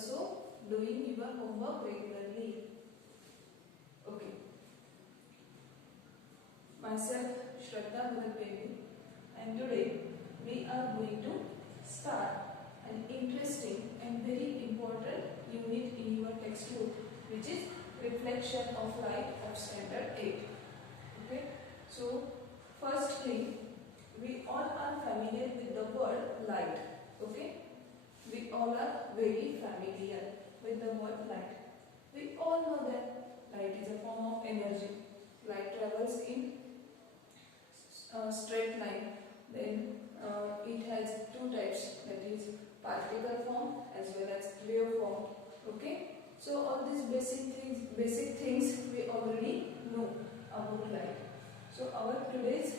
also doing your homework regularly. Okay. Myself Shraddha Mudalpedi, and today we are going to start an interesting and very important unit in your textbook, which is Reflection of Light of Standard 8. Okay. So firstly, we all are familiar with the word light. Okay. We all are very familiar with the word light. We all know that light is a form of energy. Light travels in straight line. Then it has two types, that is particle form as well as wave form. Okay. So all these basic things we already know about light. So our today's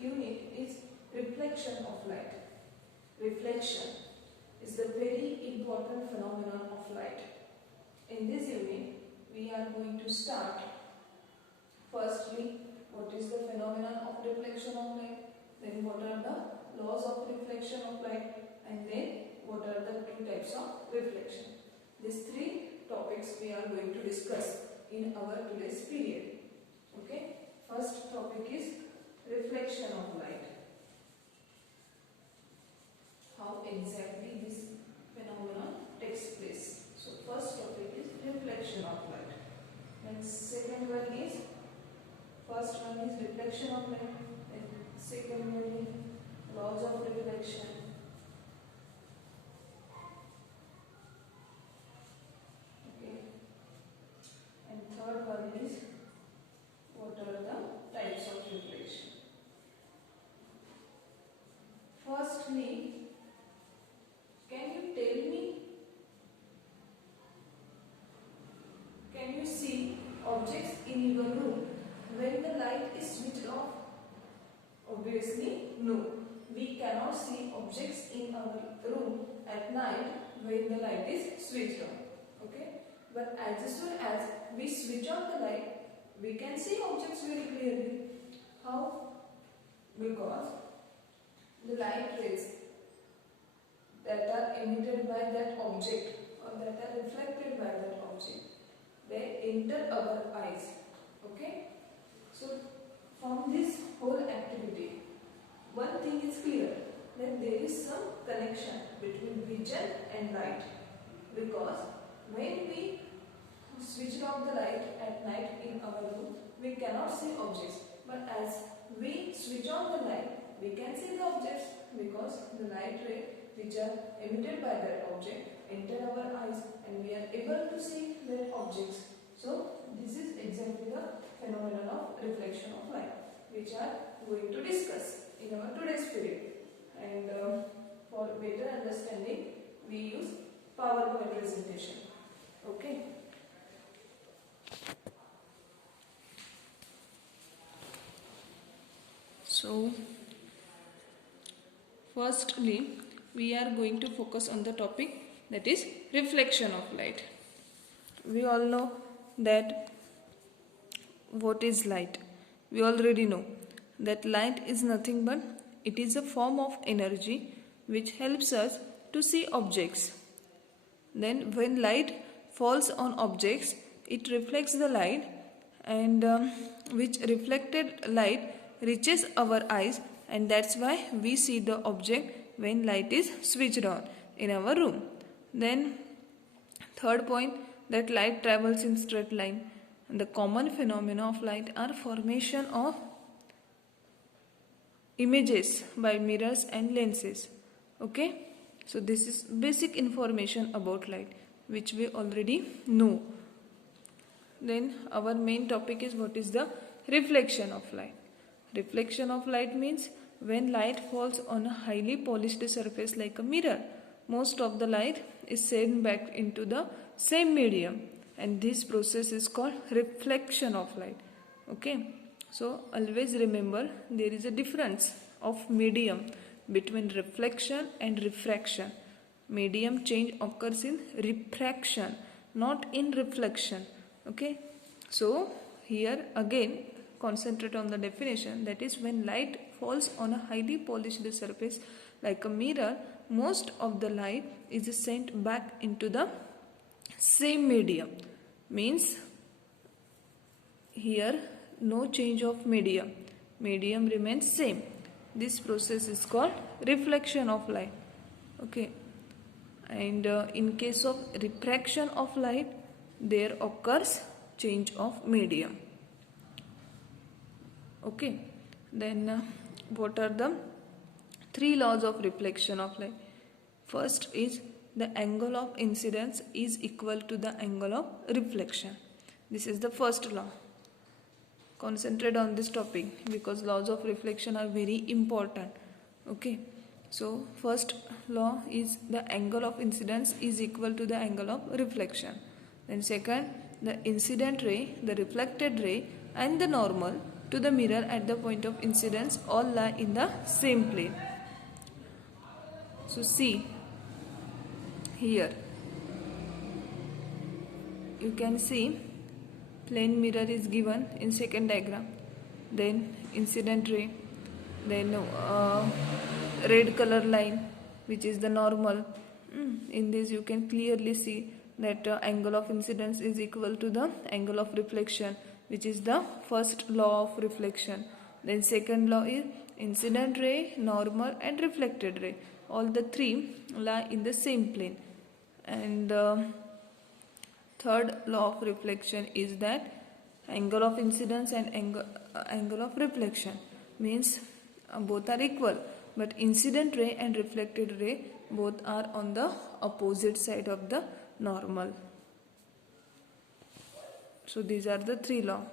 unit is reflection of light. Reflection is the very important phenomenon of light. In this unit, we are going to start firstly what is the phenomenon of reflection of light, then what are the laws of reflection of light, and then what are the two types of reflection. These three topics we are going to discuss in our today's period. Okay. First topic is reflection of light. How exactly this phenomenon takes place. So first topic is reflection of light. Then second one is, first one is reflection of light. Then second one is laws of reflection. Okay. And third one is what are the types of reflection. Firstly, can you tell me, can you see objects in your room when the light is switched off? Obviously, no. We cannot see objects in our room at night when the light is switched on. Okay? But as soon as we switch on the light, we can see objects very clearly. How? Because the light rays that are emitted by that object or that are reflected by that object, they enter our eyes. Okay. So from this whole activity, one thing is clear, that there is some connection between vision and light, because when we switch off the light at night in our room, we cannot see objects, but as we switch on the light, we can see the objects, because the light ray which are emitted by that object enter our eyes and we are able to see that objects. So this is exactly the phenomenon of reflection of light, which are going to discuss in our today's period. And for better understanding, we use PowerPoint presentation. Okay. So firstly, we are going to focus on the topic, that is reflection of light. We all know that what is light. We already know that light is nothing but it is a form of energy which helps us to see objects. Then when light falls on objects, it reflects the light, and which reflected light reaches our eyes, and that's why we see the object when light is switched on in our room. Then third point, that light travels in straight line. And the common phenomena of light are formation of images by mirrors and lenses. Okay. So this is basic information about light which we already know. Then our main topic is what is the reflection of light. Reflection of light means when light falls on a highly polished surface like a mirror, most of the light is sent back into the same medium, and this process is called reflection of light. Okay. So always remember, there is a difference of medium between reflection and refraction. Medium change occurs in refraction, not in reflection. Okay. So here again concentrate on the definition, that is when light falls on a highly polished surface like a mirror, most of the light is sent back into the same medium, means here no change of medium remains same. This process is called reflection of light. Okay, and in case of refraction of light, there occurs change of medium. Okay, then what are the three laws of reflection of light? First is the angle of incidence is equal to the angle of reflection. This is the first law. Concentrate on this topic because laws of reflection are very important. Okay, so first law is the angle of incidence is equal to the angle of reflection. Then second, the incident ray, the reflected ray and the normal to the mirror at the point of incidence all lie in the same plane. So see here, you can see plane mirror is given in second diagram, then incident ray, then red color line which is the normal. In this you can clearly see that angle of incidence is equal to the angle of reflection, which is the first law of reflection. Then second law is incident ray, normal and reflected ray, all the three lie in the same plane. And third law of reflection is that angle of incidence and angle of reflection, means both are equal, but incident ray and reflected ray both are on the opposite side of the normal. So these are the three laws.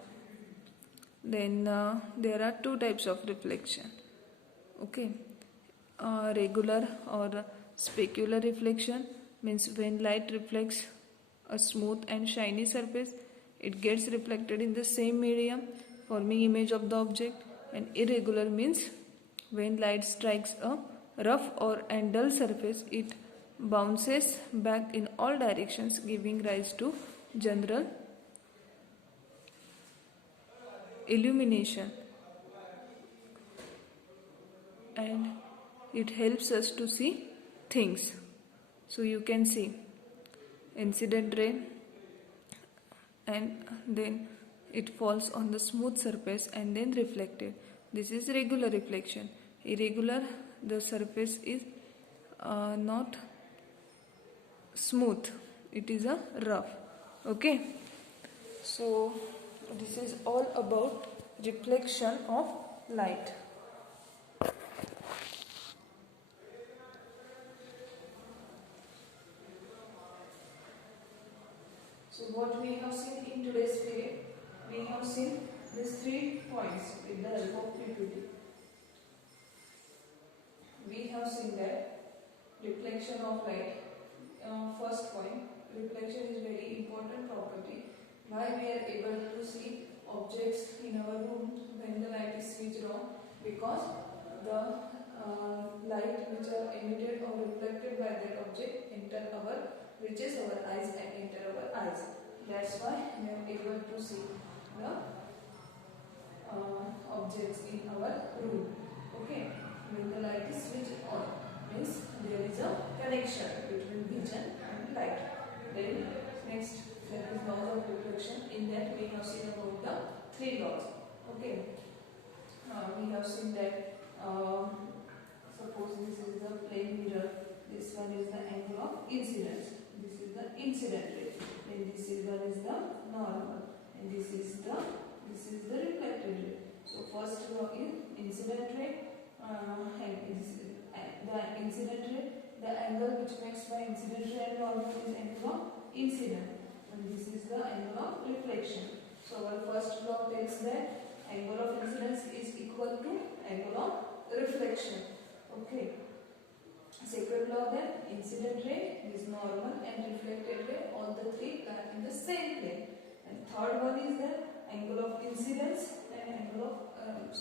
Then there are two types of reflection. Okay, regular or specular reflection means when light reflects a smooth and shiny surface, it gets reflected in the same medium, forming image of the object. And irregular means when light strikes a rough or and dull surface, it bounces back in all directions, giving rise to general illumination, and it helps us to see things. So you can see incident ray and then it falls on the smooth surface and then reflected. This is regular reflection. Irregular, the surface is not smooth, it is a rough. Okay, so this is all about reflection of light. So what we have seen in today's period, we have seen these 3 points with the help of PPT. We have seen that reflection of light. First point, reflection is very important property. Why we are able to see objects in our room when the light is switched on? Because the light which are emitted or reflected by that object reaches our eyes and enter our eyes. That's why we are able to see the objects in our room. Okay, when the light is switched on, means there is a connection between vision and light. Then next, there is laws of reflection. In that we have seen about the 3 laws. Okay, we have seen that suppose this is the plane mirror, this one is the angle of incidence, this is the incident ray, then this is one is the normal, and this is the reflected ray. So first law is incident ray, the incident ray, the angle which makes by incident ray and normal is angle of incident, and this is the angle of reflection. So our first law tells that angle of incidence is equal to angle of reflection. Okay. Second law, then incident ray is normal and reflected ray, all the 3 lie in the same plane. And third one is that angle of incidence and angle of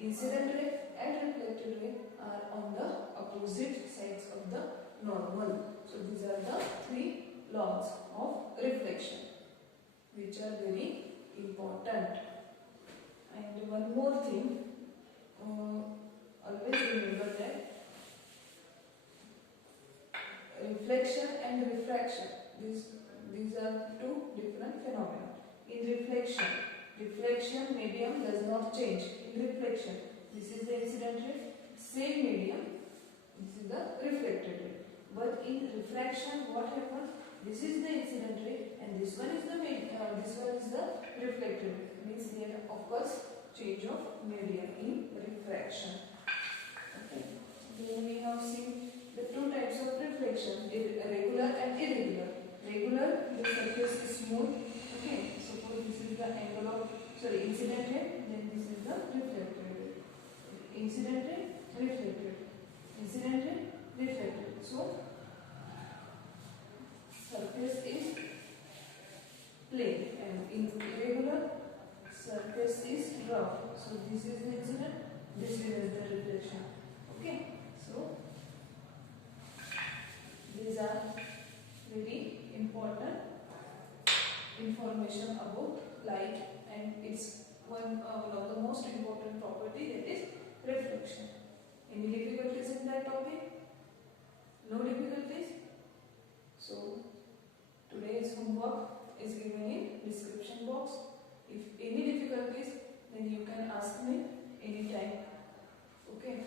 incident ray and reflected ray are on the opposite sides of the normal. So these are the 3 laws of reflection, which are very important. And one more thing, always remember that reflection and refraction, these these are two different phenomena. In reflection medium does not change. In reflection, this is the incident ray, same medium, this is the reflected ray. But in refraction, what happens? This is the incident ray, and this one is the reflected ray. Means there occurs change of medium in refraction. Okay. Then we have seen the two types of reflection: regular and irregular. Regular, the surface is smooth. Okay. Suppose this is the angle of incident ray. Then this is the reflected ray. Incident ray, reflected. Incident ray, reflected. So surface is plane, and in irregular surface is rough. So this is the incident, this is the reflection. Okay. So these are very important information about light, and it's one of the most important property, that is reflection. Any difficulties in that topic? No difficulties? So today's homework is given in description box. If any difficulties, then you can ask me anytime. Okay.